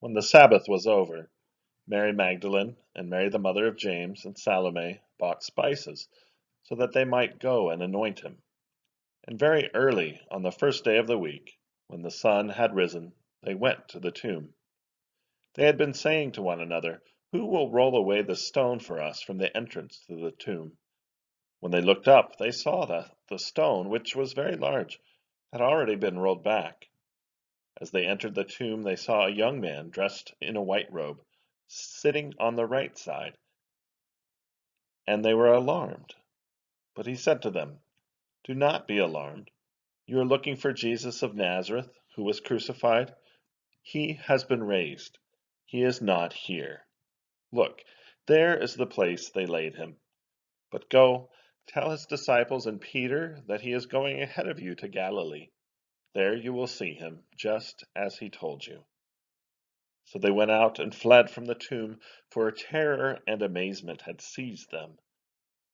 When the Sabbath was over, Mary Magdalene and Mary the mother of James and Salome bought spices, so that they might go and anoint him. And very early on the first day of the week, when the sun had risen, they went to the tomb. They had been saying to one another, "Who will roll away the stone for us from the entrance to the tomb?" When they looked up, they saw that the stone, which was very large, had already been rolled back. As they entered the tomb, they saw a young man dressed in a white robe, sitting on the right side, and they were alarmed. But he said to them, "Do not be alarmed. You are looking for Jesus of Nazareth, who was crucified. He has been raised. He is not here. Look, there is the place they laid him. But go, tell his disciples and Peter that he is going ahead of you to Galilee. There you will see him, just as he told you." So they went out and fled from the tomb, for terror and amazement had seized them,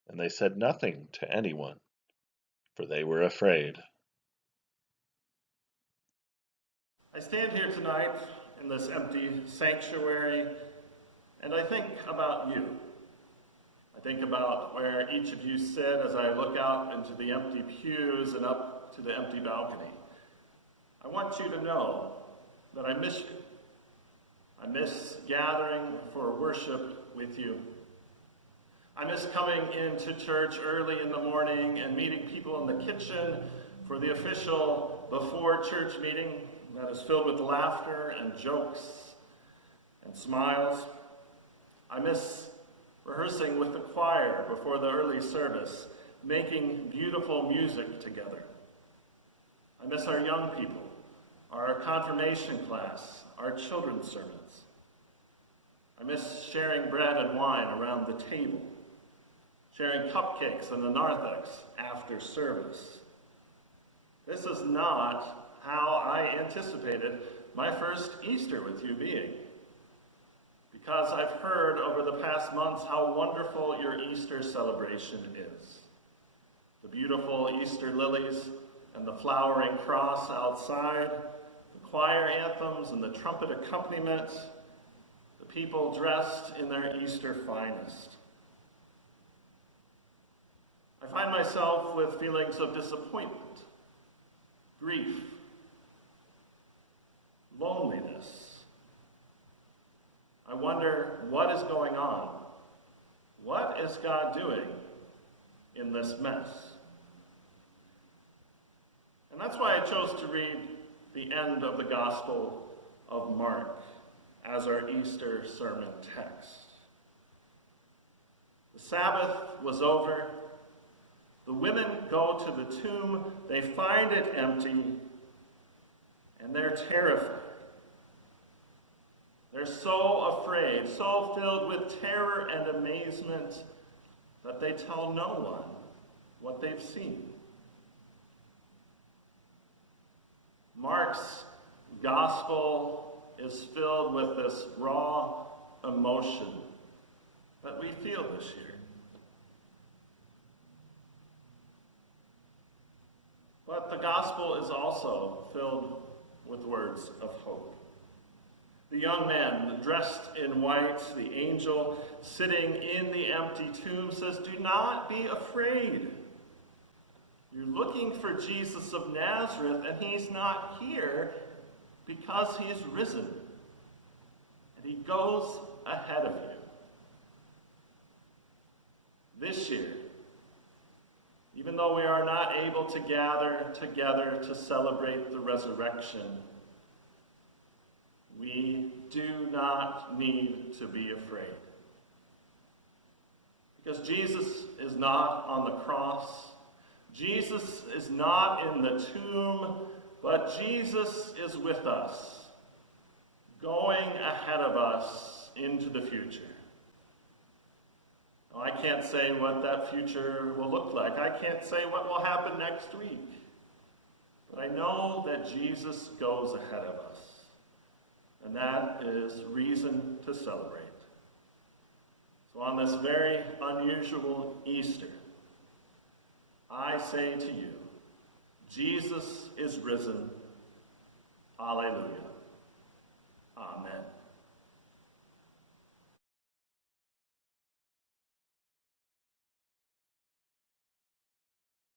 and they said nothing to anyone, for they were afraid. I stand here tonight in this empty sanctuary, and I think about you. I think about where each of you sit as I look out into the empty pews and up to the empty balcony. I want you to know that I miss you. I miss gathering for worship with you. I miss coming into church early in the morning and meeting people in the kitchen for the official before church meeting that is filled with laughter and jokes and smiles. I miss rehearsing with the choir before the early service, making beautiful music together. I miss our young people, our confirmation class, our children's sermons. I miss sharing bread and wine around the table, sharing cupcakes and the narthex after service. This is not how I anticipated my first Easter with you being, because I've heard over the past months how wonderful your Easter celebration is. The beautiful Easter lilies and the flowering cross outside, the choir anthems and the trumpet accompaniment, the people dressed in their Easter finest. I find myself with feelings of disappointment, grief, loneliness. I wonder what is going on. What is God doing in this mess? And that's why I chose to read the end of the Gospel of Mark as our Easter sermon text. The Sabbath was over. The women go to the tomb. They find it empty, and they're terrified. They're so afraid, so filled with terror and amazement that they tell no one what they've seen. Mark's gospel is filled with this raw emotion that we feel this year. But the gospel is also filled with words of hope. The young man dressed in white, the angel sitting in the empty tomb, says, "Do not be afraid. You're looking for Jesus of Nazareth, and he's not here because he's risen. And he goes ahead of you." This year, even though we are not able to gather together to celebrate the resurrection, we do not need to be afraid. Because Jesus is not on the cross. Jesus is not in the tomb, but Jesus is with us, going ahead of us into the future. Now, I can't say what that future will look like. I can't say what will happen next week. But I know that Jesus goes ahead of us. And that is reason to celebrate. So on this very unusual Easter, I say to you, Jesus is risen.